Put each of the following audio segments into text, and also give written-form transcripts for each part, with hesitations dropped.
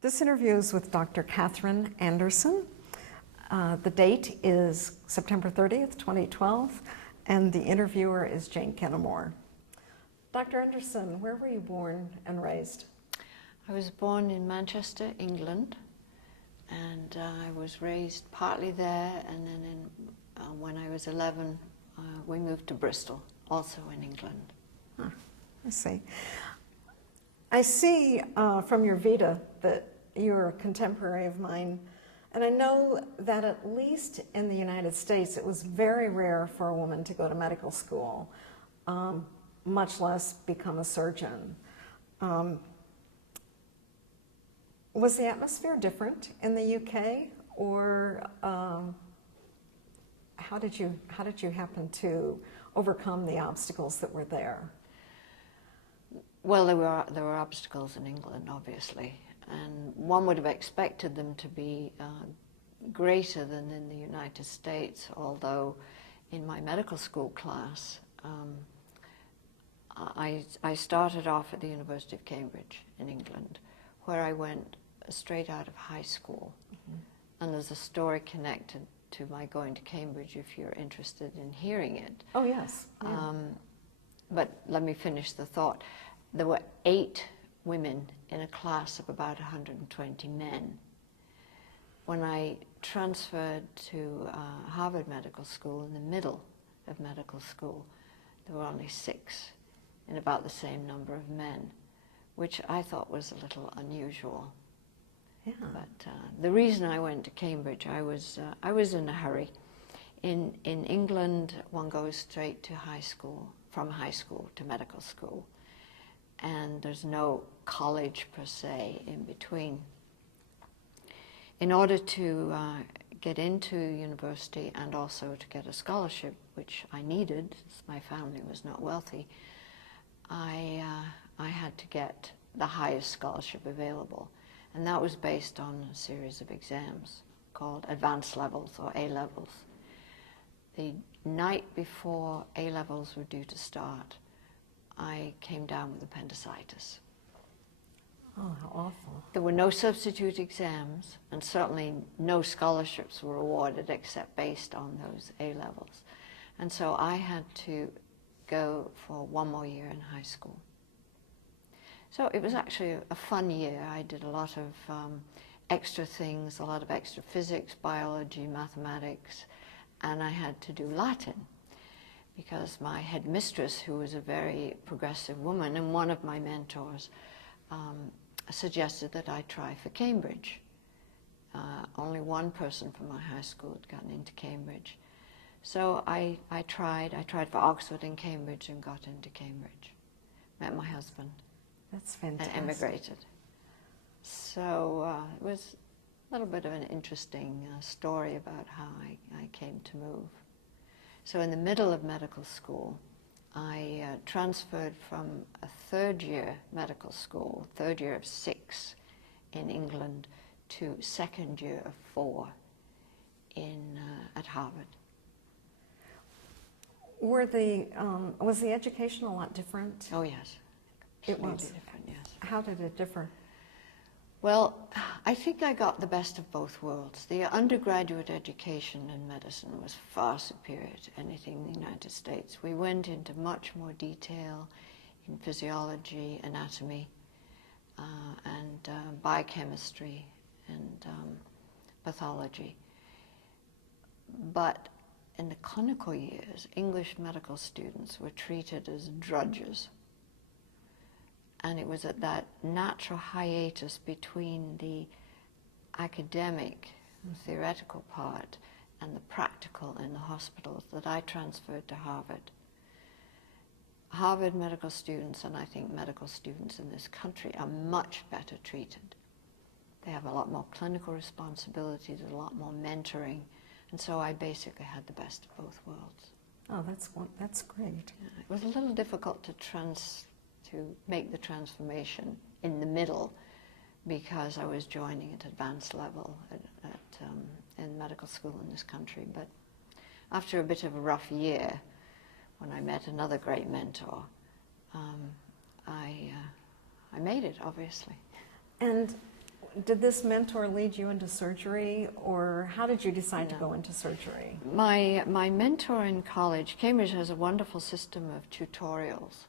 This interview is with Dr. Kathryn Anderson. The date is September 30th, 2012, and the interviewer is Jane Kennemore. Dr. Anderson, where were you born and raised? I was born in Manchester, England, and I was raised partly there, and then when I was 11, we moved to Bristol, also in England. Huh, I see. I see from your vita that you're a contemporary of mine, and I know that at least in the United States it was very rare for a woman to go to medical school, much less become a surgeon. Was the atmosphere different in the UK, or how did you happen to overcome the obstacles that were there? Well, there were obstacles in England, obviously, and one would have expected them to be greater than in the United States, although in my medical school class, I started off at the University of Cambridge in England, where I went straight out of high school. Mm-hmm. And there's a story connected to my going to Cambridge if you're interested in hearing it. Oh, yes. Yeah. But let me finish the thought. There were 8 women in a class of about 120 men. When I transferred to Harvard Medical School in the middle of medical school, there were only 6 in about the same number of men, which I thought was a little unusual. Yeah. But the reason I went to Cambridge, I was in a hurry. In England, one goes straight to high school, from high school to medical school, and there's no college per se in between. In order to get into university and also to get a scholarship, which I needed, since my family was not wealthy, I had to get the highest scholarship available. And that was based on a series of exams called advanced levels or A-levels. The night before A-levels were due to start, I came down with appendicitis. Oh, how awful. There were no substitute exams, and certainly no scholarships were awarded except based on those A-levels. And so I had to go for 1 more year in high school. So it was actually a fun year. I did a lot of extra things, a lot of extra physics, biology, mathematics, and I had to do Latin because my headmistress, who was a very progressive woman and one of my mentors, suggested that I try for Cambridge. Only one person from my high school had gotten into Cambridge. So I tried for Oxford and Cambridge and got into Cambridge. Met my husband. That's fantastic. And emigrated. So it was a little bit of an interesting story about how I came to move. So in the middle of medical school, I transferred from a 3rd year medical school, 3rd year of 6 in England, to 2nd year of 4 at Harvard. Was the education a lot different? Oh yes. It was different, yes. How did it differ? Well, I think I got the best of both worlds. The undergraduate education in medicine was far superior to anything in the United States. We went into much more detail in physiology, anatomy, and biochemistry and pathology. But in the clinical years, English medical students were treated as drudges. And it was at that natural hiatus between the academic, theoretical part and the practical in the hospitals that I transferred to Harvard. Harvard medical students, and I think medical students in this country, are much better treated. They have a lot more clinical responsibilities, a lot more mentoring, and so I basically had the best of both worlds. Oh, that's great. Yeah, it was a little difficult to make the transformation in the middle because I was joining at advanced level in medical school in this country. But after a bit of a rough year, when I met another great mentor, I made it, obviously. And did this mentor lead you into surgery, or how did you decide to No. go into surgery? My mentor in college, Cambridge has a wonderful system of tutorials,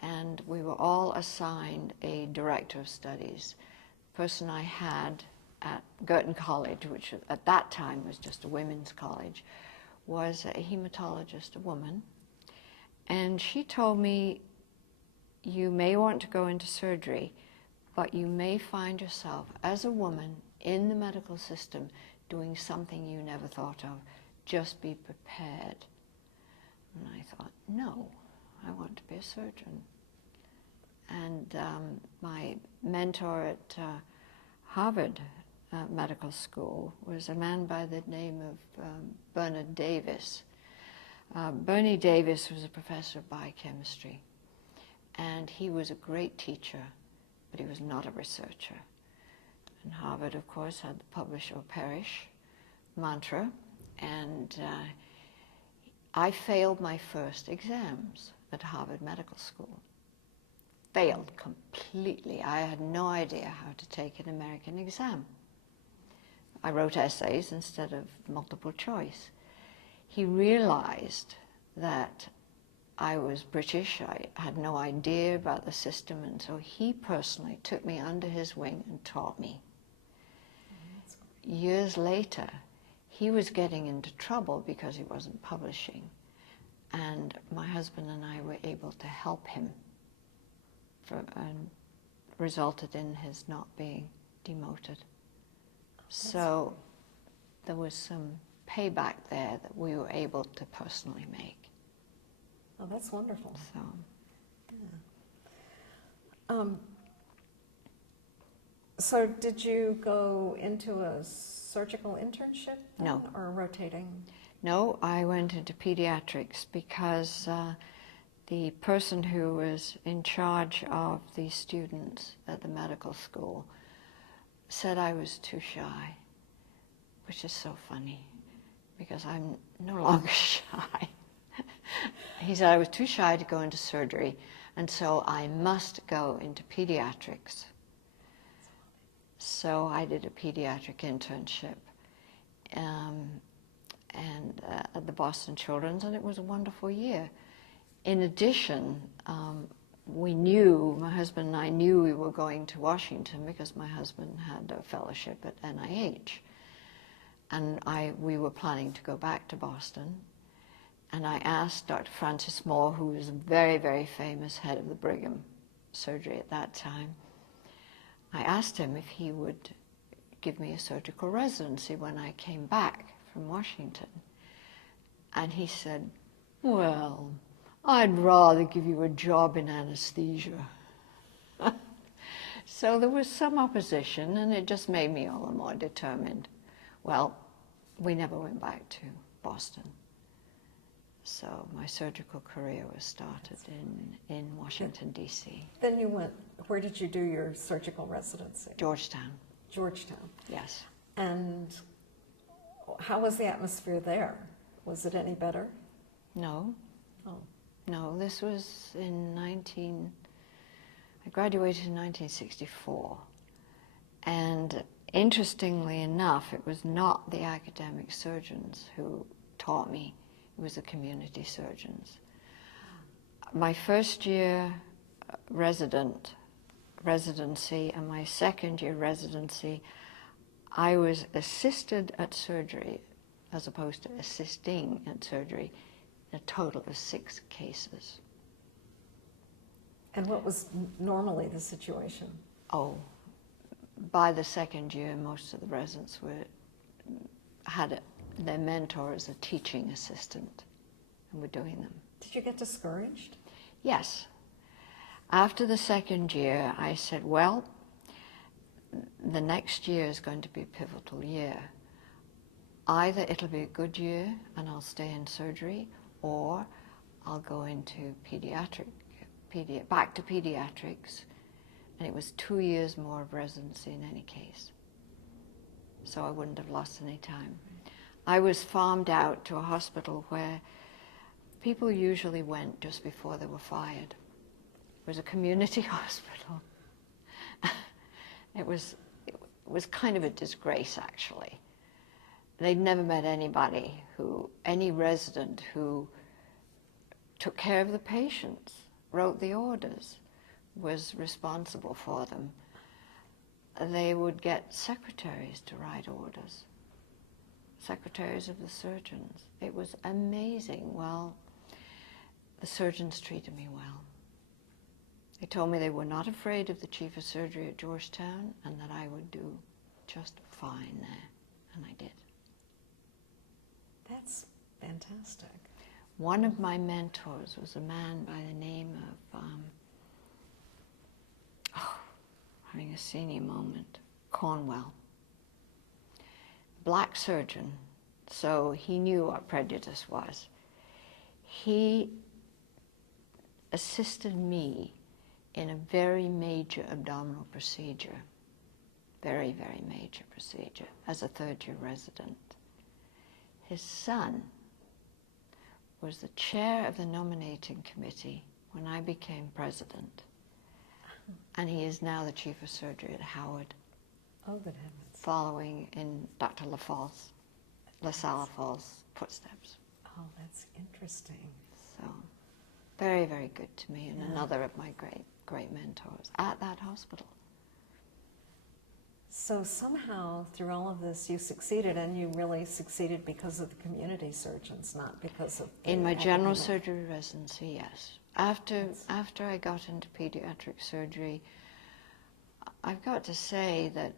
and we were all assigned a director of studies. The person I had at Girton College, which at that time was just a women's college, was a hematologist, a woman, and she told me, you may want to go into surgery, but you may find yourself as a woman in the medical system doing something you never thought of. Just be prepared. And I thought, no, I want to be a surgeon. And my mentor at Harvard Medical School was a man by the name of Bernard Davis. Bernie Davis was a professor of biochemistry, and he was a great teacher, but he was not a researcher. And Harvard, of course, had the publish or perish mantra, and I failed my first exams at Harvard Medical School. Failed completely. I had no idea how to take an American exam. I wrote essays instead of multiple choice. He realized that I was British, I had no idea about the system, and so he personally took me under his wing and taught me. Years later, he was getting into trouble because he wasn't publishing, and my husband and I were able to help him, and resulted in his not being demoted. So there was some payback there that we were able to personally make. Oh, that's wonderful. So, yeah. So did you go into a surgical internship then, No. or rotating? no, I went into pediatrics because the person who was in charge of the students at the medical school said I was too shy, which is so funny because I'm no longer shy. He said I was too shy to go into surgery, and so I must go into pediatrics. So I did a pediatric internship at the Boston Children's, and it was a wonderful year. In addition, my husband and I knew we were going to Washington because my husband had a fellowship at NIH. And we were planning to go back to Boston. And I asked Dr. Francis Moore, who was a very, very famous head of the Brigham surgery at that time, I asked him if he would give me a surgical residency when I came back from Washington. And he said, well, I'd rather give you a job in anesthesia. So there was some opposition, and it just made me all the more determined. Well, we never went back to Boston. So my surgical career was started in Washington, D.C. Then you went, where did you do your surgical residency? Georgetown. Georgetown. Yes. And how was the atmosphere there? Was it any better? No. Oh. No, this was I graduated in 1964. And interestingly enough, it was not the academic surgeons who taught me. It was the community surgeons. My first year residency and my second year residency, I was assisted at surgery as opposed to assisting at surgery, a total of 6 cases. And what was normally the situation? Oh, by the second year, most of the residents had their mentor as a teaching assistant, and were doing them. Did you get discouraged? Yes. After the second year, I said, well, the next year is going to be a pivotal year. Either it'll be a good year and I'll stay in surgery, or I'll go into back to pediatrics, and it was 2 years more of residency in any case. So I wouldn't have lost any time. I was farmed out to a hospital where people usually went just before they were fired. It was a community hospital. was kind of a disgrace, actually. They'd never met anybody any resident who took care of the patients, wrote the orders, was responsible for them. They would get secretaries to write orders, secretaries of the surgeons. It was amazing. Well, the surgeons treated me well. They told me they were not afraid of the chief of surgery at Georgetown and that I would do just fine there, and I did. That's fantastic. One of my mentors was a man by the name of, having a senior moment, Cornwell. Black surgeon, so he knew what prejudice was. He assisted me in a very major abdominal procedure, very, very major procedure, as a third-year resident. His son was the chair of the nominating committee when I became president, and he is now the chief of surgery at Howard. Oh, good heavens. Following in Dr. LaSalle Fall's footsteps. Oh, that's interesting. So, very, very good to me, and another of my great mentors at that hospital. So somehow, through all of this, you succeeded, and you really succeeded because of the community surgeons, not because of the In my general academic. surgery residency, yes. After I got into pediatric surgery, I've got to say that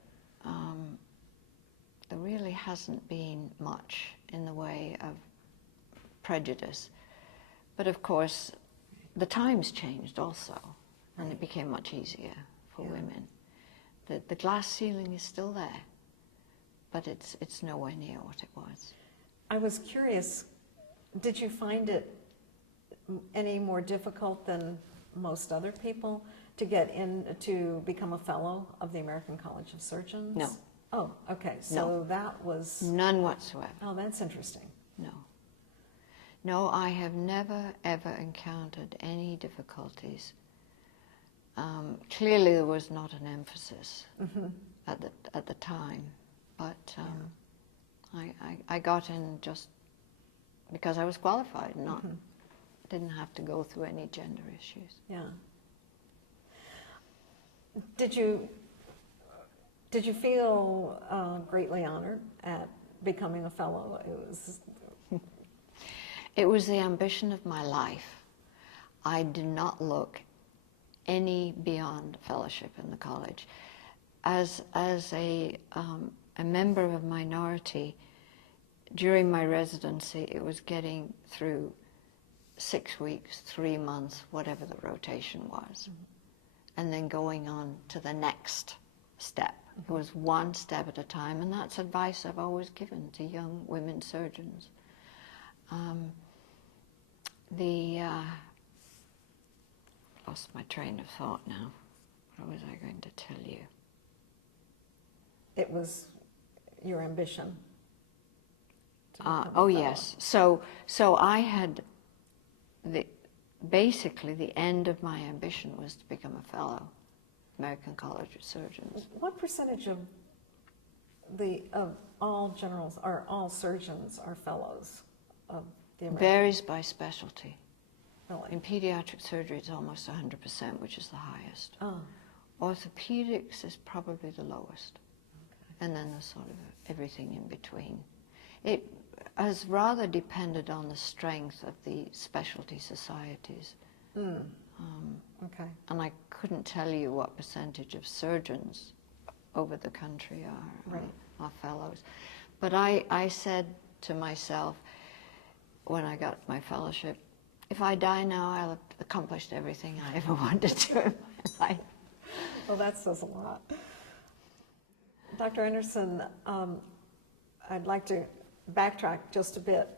there really hasn't been much in the way of prejudice. But of course, the times changed also, and it became much easier for women. The glass ceiling is still there, but it's nowhere near what it was. I was curious, did you find it any more difficult than most other people to get in to become a fellow of the American College of Surgeons? No. Oh, okay. So No. that was... None whatsoever. Oh, that's interesting. No. No, I have never, ever encountered any difficulties. Clearly there was not an emphasis at the time, but I got in just because I was qualified, didn't have to go through any gender issues. Yeah. Did you feel greatly honored at becoming a fellow? It was the ambition of my life. I did not look any beyond fellowship in the college. As a member of a minority, during my residency, it was getting through 6 weeks, 3 months, whatever the rotation was, and then going on to the next step. It was one step at a time, and that's advice I've always given to young women surgeons. Lost my train of thought now. What was I going to tell you? It was your ambition. Oh yes. So I had basically the end of my ambition was to become a fellow, American College of Surgeons. What percentage of all generals or all surgeons are fellows of the American? Varies by specialty. Really? In pediatric surgery, it's almost 100%, which is the highest. Oh. Orthopedics is probably the lowest. Okay. And then there's sort of everything in between. It has rather depended on the strength of the specialty societies. Okay. And I couldn't tell you what percentage of surgeons over the country are fellows. But I said to myself, when I got my fellowship, if I die now, I'll have accomplished everything I ever wanted to in my life. Well, that says a lot. Dr. Anderson, I'd like to backtrack just a bit.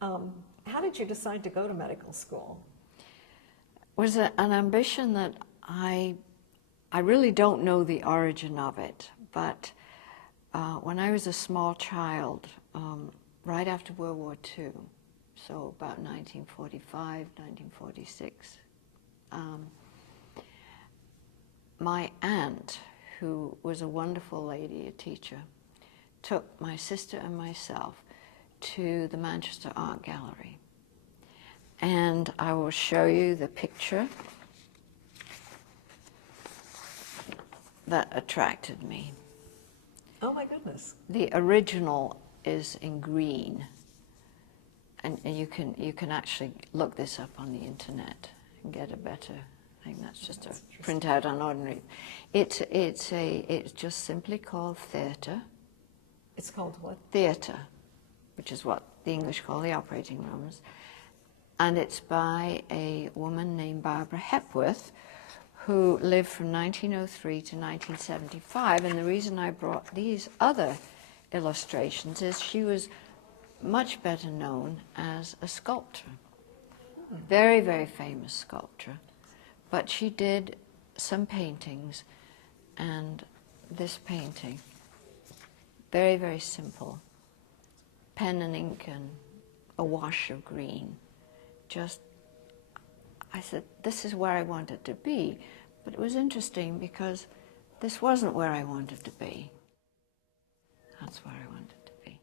How did you decide to go to medical school? It was an ambition that I really don't know the origin of it, but when I was a small child, right after World War II, so about 1945, 1946, my aunt, who was a wonderful lady, a teacher, took my sister and myself to the Manchester Art Gallery. And I will show you the picture that attracted me. Oh my goodness. The original is in green, and you can actually look this up on the internet and get a better. I think that's just a printout on ordinary. It's just simply called theatre. It's called what? Theatre, which is what the English call the operating rooms, and it's by a woman named Barbara Hepworth, who lived from 1903 to 1975. And the reason I brought these other illustrations is she was much better known as a sculptor. Very, very famous sculptor. But she did some paintings, and this painting, very, very simple. Pen and ink and a wash of green. Just, I said, this is where I wanted to be. But it was interesting because this wasn't where I wanted to be. That's where I wanted to be.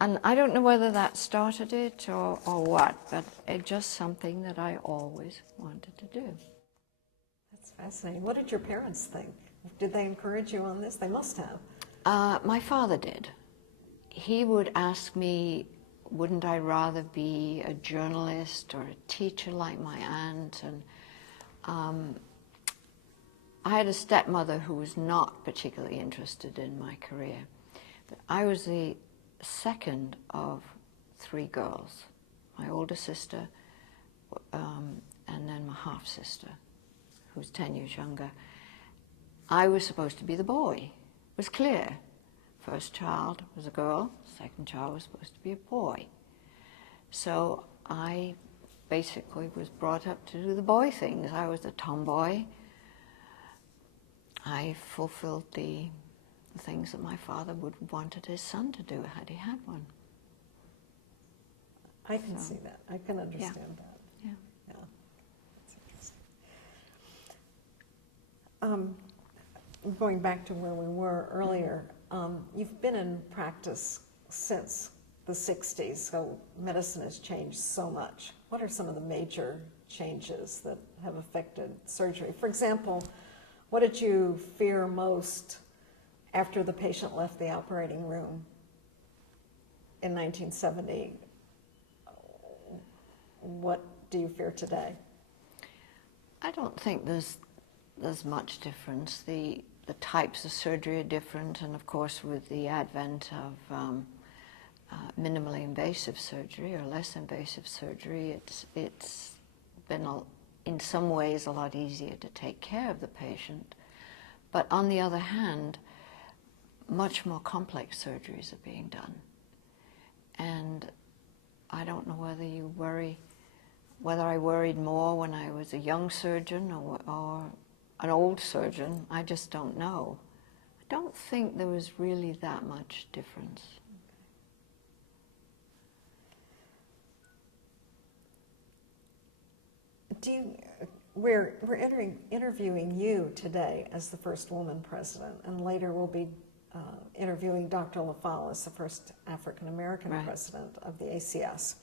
And I don't know whether that started it or what, but it's just something that I always wanted to do. That's fascinating. What did your parents think? Did they encourage you on this? They must have. My father did. He would ask me, wouldn't I rather be a journalist or a teacher like my aunt? And I had a stepmother who was not particularly interested in my career. But I was the second of 3 girls. My older sister, and then my half-sister, who was 10 years younger. I was supposed to be the boy. It was clear. First child was a girl, second child was supposed to be a boy. So I basically was brought up to do the boy things. I was a tomboy. I fulfilled the things that my father would have wanted his son to do had he had one. I can see that. I can understand that. Yeah. Yeah. That's interesting. Going back to where we were earlier, you've been in practice since the 60s, so medicine has changed so much. What are some of the major changes that have affected surgery? For example, what did you fear most after the patient left the operating room in 1970? What do you fear today? I don't think there's much difference. The types of surgery are different, and of course with the advent of minimally invasive surgery or less invasive surgery, it's been in some ways a lot easier to take care of the patient. But on the other hand, much more complex surgeries are being done. And I don't know whether I worried more when I was a young surgeon or an old surgeon. I just don't know. I don't think there was really that much difference. We're interviewing you today as the first woman president, and later we'll be interviewing Dr. LaFalle as the first African-American president of the ACS.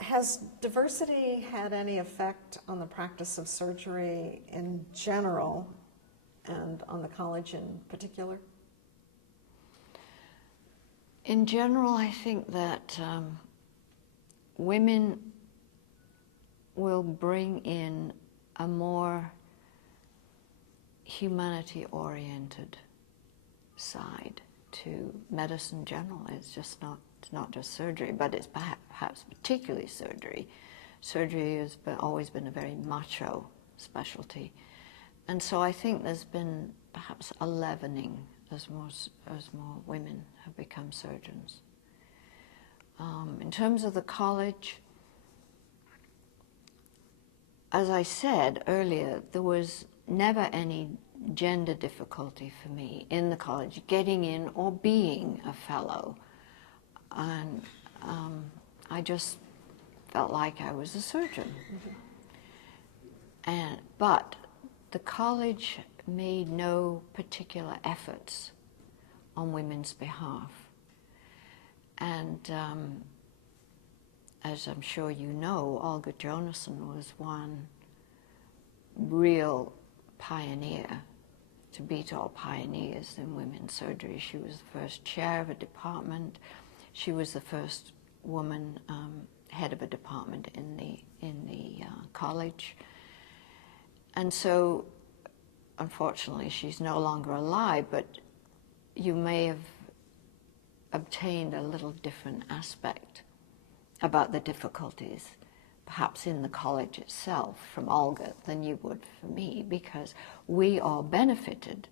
Has diversity had any effect on the practice of surgery in general and on the college in particular? In general, I think that women will bring in a more humanity-oriented side to medicine in general. It's not just surgery, but it's perhaps particularly surgery. Surgery has always been a very macho specialty. And so I think there's been perhaps a leavening as more women have become surgeons. In terms of the college, as I said earlier, there was never any gender difficulty for me in the college, getting in or being a fellow. And I just felt like I was a surgeon. But the college made no particular efforts on women's behalf. And as I'm sure you know, Olga Jonsson was one real pioneer, to beat all pioneers in women's surgery. She was the first chair of a department. She was the first woman head of a department in the college. And so, unfortunately, she's no longer alive, but you may have obtained a little different aspect about the difficulties, perhaps in the college itself, from Olga than you would for me, because we all benefited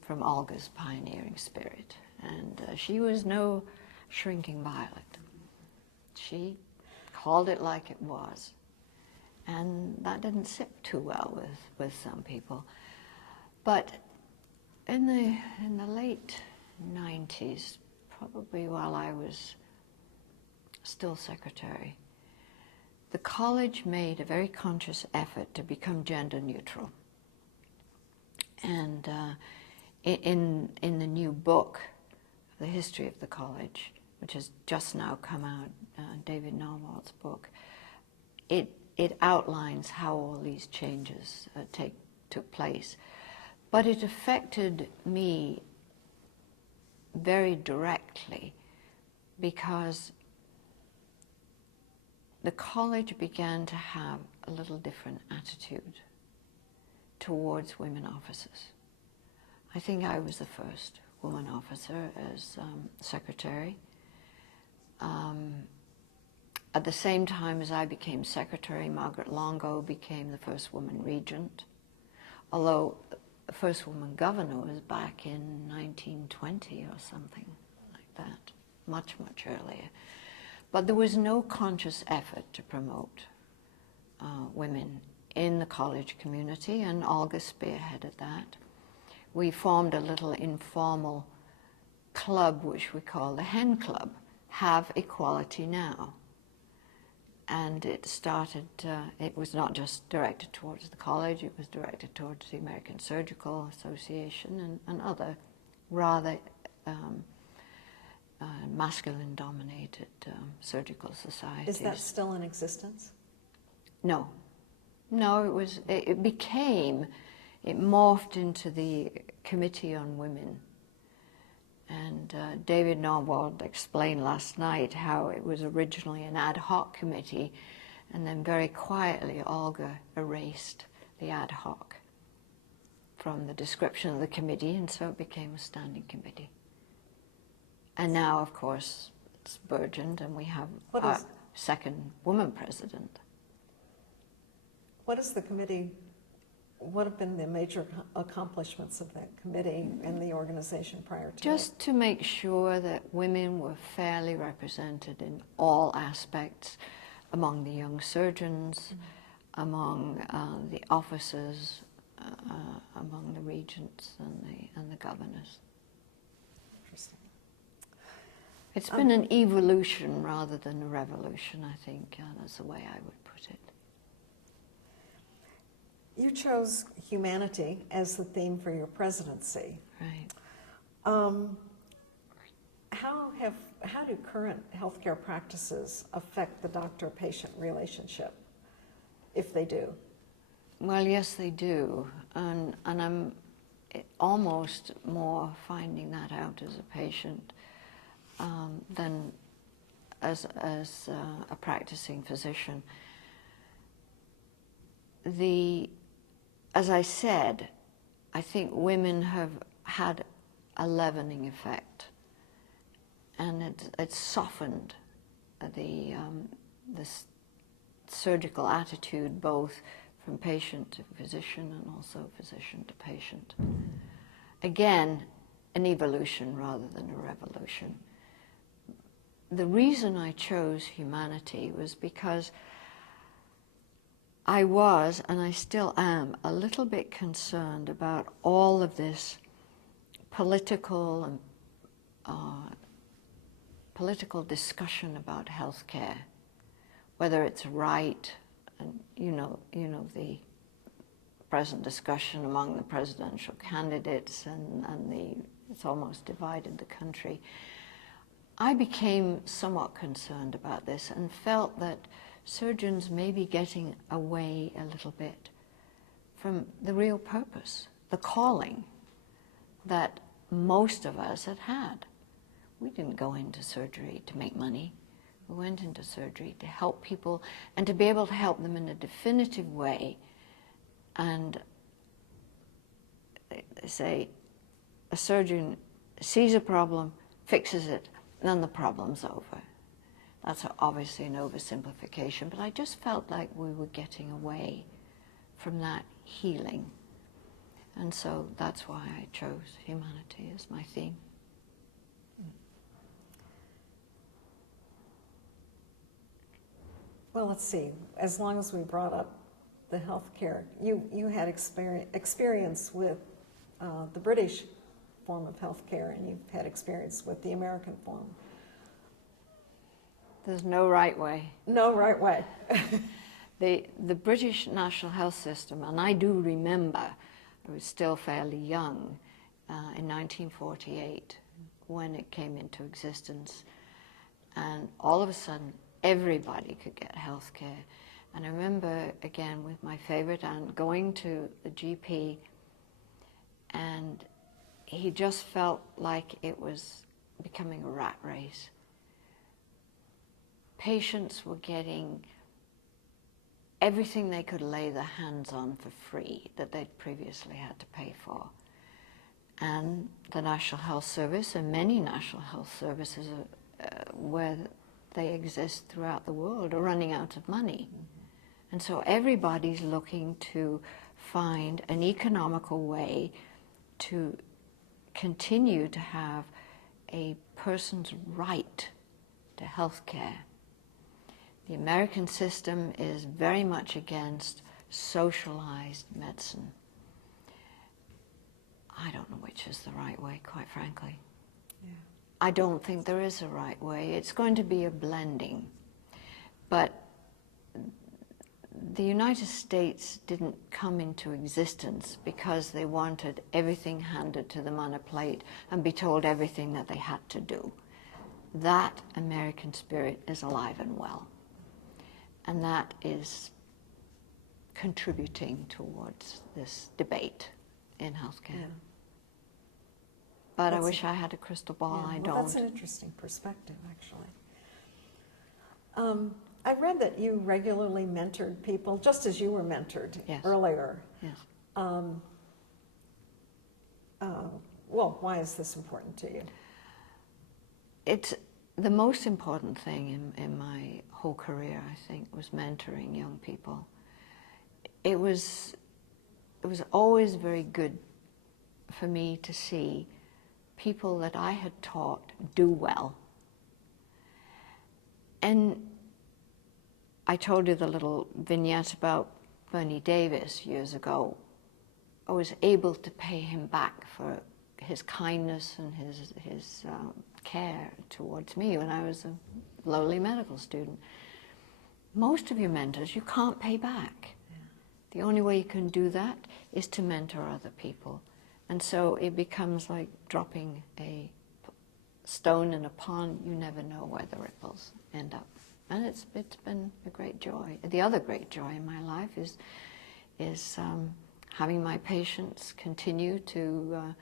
from Olga's pioneering spirit. And she was no shrinking violet. She called it like it was. And that didn't sit too well with some people. But in the late 90s, probably while I was still secretary, the college made a very conscious effort to become gender neutral. And in the new book, The History of the College, which has just now come out, David Narwhal's book, it outlines how all these changes took place. But it affected me very directly because the college began to have a little different attitude towards women officers. I think I was the first woman officer as secretary. At the same time as I became secretary, Margaret Longo became the first woman regent, although the first woman governor was back in 1920 or something like that, much, much earlier. But there was no conscious effort to promote women in the college community, and Olga spearheaded that. We formed a little informal club, which we call the Hen Club, Have Equality Now. And it started, it was not just directed towards the college, it was directed towards the American Surgical Association and other rather masculine-dominated surgical societies. Is that still in existence? No. No, it morphed into the Committee on Women. And David Narwhal explained last night how it was originally an ad hoc committee, and then very quietly Olga erased the ad hoc from the description of the committee, and so it became a standing committee. And now, of course, it's burgeoned, and we have our second woman president. What is the committee? What have been the major accomplishments of that committee and the organization prior to Just to make sure that women were fairly represented in all aspects, among the young surgeons, among the officers, among the regents and the governors. Interesting. It's been an evolution rather than a revolution, I think. That's the way I would put it. You chose humanity as the theme for your presidency. Right. How do current healthcare practices affect the doctor-patient relationship, if they do? Well, yes, they do, and I'm almost more finding that out as a patient than as a practicing physician. As I said, I think women have had a leavening effect, and it's softened the surgical attitude, both from patient to physician and also physician to patient. Again, an evolution rather than a revolution. The reason I chose humanity was because I was, and I still am, a little bit concerned about all of this political discussion about healthcare, whether it's right, and you know the present discussion among the presidential candidates, and it's almost divided the country. I became somewhat concerned about this and felt that surgeons may be getting away a little bit from the real purpose, the calling that most of us had had. We didn't go into surgery to make money. We went into surgery to help people and to be able to help them in a definitive way. And they say a surgeon sees a problem, fixes it, and then the problem's over. That's obviously an oversimplification, but I just felt like we were getting away from that healing. And so that's why I chose humanity as my theme. Well, let's see. As long as we brought up the healthcare, you had experience with the British form of healthcare, and you've had experience with the American form. There's no right way. No right way. The British National Health System, and I do remember, I was still fairly young, in 1948 when it came into existence, and all of a sudden everybody could get health care. And I remember, again, with my favorite aunt, going to the GP, and he just felt like it was becoming a rat race. Patients were getting everything they could lay their hands on for free that they'd previously had to pay for. And the National Health Service, and many National Health Services where they exist throughout the world, are running out of money. And so everybody's looking to find an economical way to continue to have a person's right to health care. The American system is very much against socialized medicine. I don't know which is the right way, quite frankly. Yeah. I don't think there is a right way. It's going to be a blending. But the United States didn't come into existence because they wanted everything handed to them on a plate and be told everything that they had to do. That American spirit is alive and well. And that is contributing towards this debate in healthcare. Yeah. But I wish I had a crystal ball. Yeah, I well, don't. that's an interesting perspective, actually. I read that you regularly mentored people, just as you were mentored earlier. Yes. Well, why is this important to you? It's the most important thing in my whole career, I think, was mentoring young people. It was always very good for me to see people that I had taught do well. And I told you the little vignette about Bernie Davis years ago. I was able to pay him back for his kindness and his care towards me when I was a lowly medical student. Most of your mentors you can't pay back. Yeah. The only way you can do that is to mentor other people. And so it becomes like dropping a stone in a pond. You never know where the ripples end up. And it's been a great joy. The other great joy in my life is having my patients continue to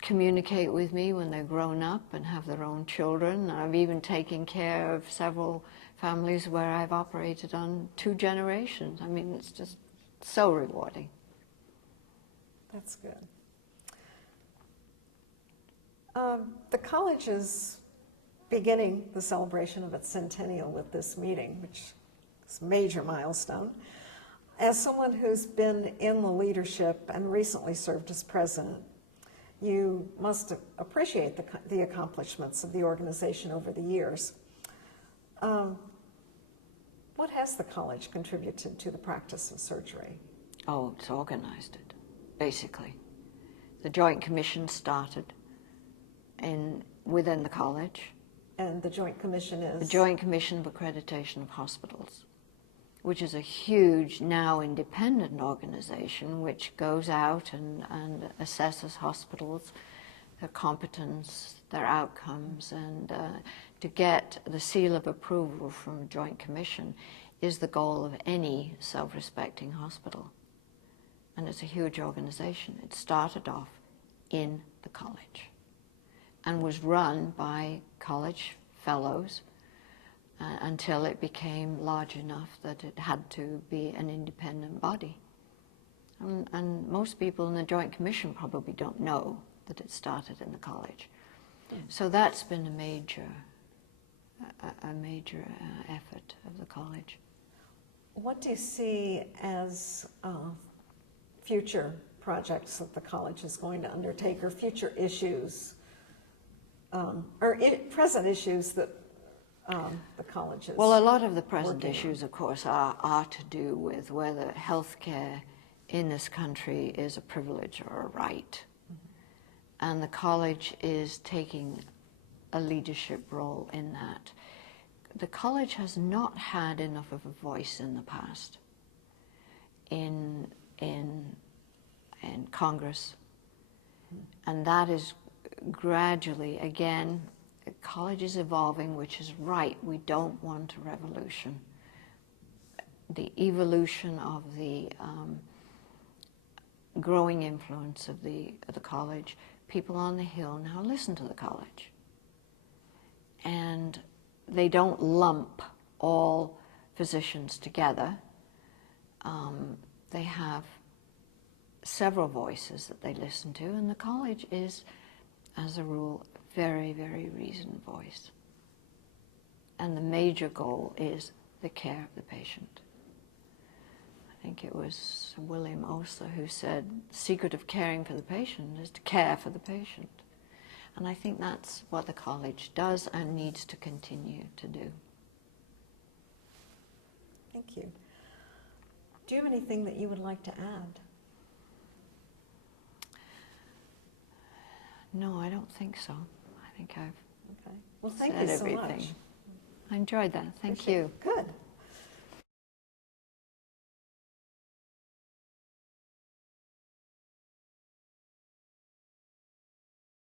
communicate with me when they're grown up and have their own children. I've even taken care of several families where I've operated on 2 generations. I mean, it's just so rewarding. That's good. The college is beginning the celebration of its centennial with this meeting, which is a major milestone. As someone who's been in the leadership and recently served as president, you must appreciate the accomplishments of the organization over the years. What has the college contributed to the practice of surgery? Oh, it's organized it, basically. The Joint Commission started within the college. And the Joint Commission is? The Joint Commission of Accreditation of Hospitals, which is a huge, now independent organization, which goes out and assesses hospitals, their competence, their outcomes, and to get the seal of approval from a Joint Commission is the goal of any self-respecting hospital. And it's a huge organization. It started off in the college and was run by college fellows until it became large enough that it had to be an independent body. And most people in the Joint Commission probably don't know that it started in the college. So that's been a major effort of the college. What do you see as future projects that the college is going to undertake, or future issues, present issues that the college is? Well, a lot of the present issues, of course, are to do with whether healthcare in this country is a privilege or a right. And the college is taking a leadership role in that. The college has not had enough of a voice in the past in Congress, and that is gradually, again, the college is evolving, which is right. We don't want a revolution. The evolution of the growing influence of the college, people on the Hill now listen to the college. And they don't lump all physicians together. They have several voices that they listen to, and the college is, as a rule, a very, very reasoned voice. And the major goal is the care of the patient. I think it was William Osler who said, the secret of caring for the patient is to care for the patient. And I think that's what the college does and needs to continue to do. Thank you. Do you have anything that you would like to add? No, I don't think so. I think I've Okay. Well, thank you so much. I enjoyed that. Thank you. Good.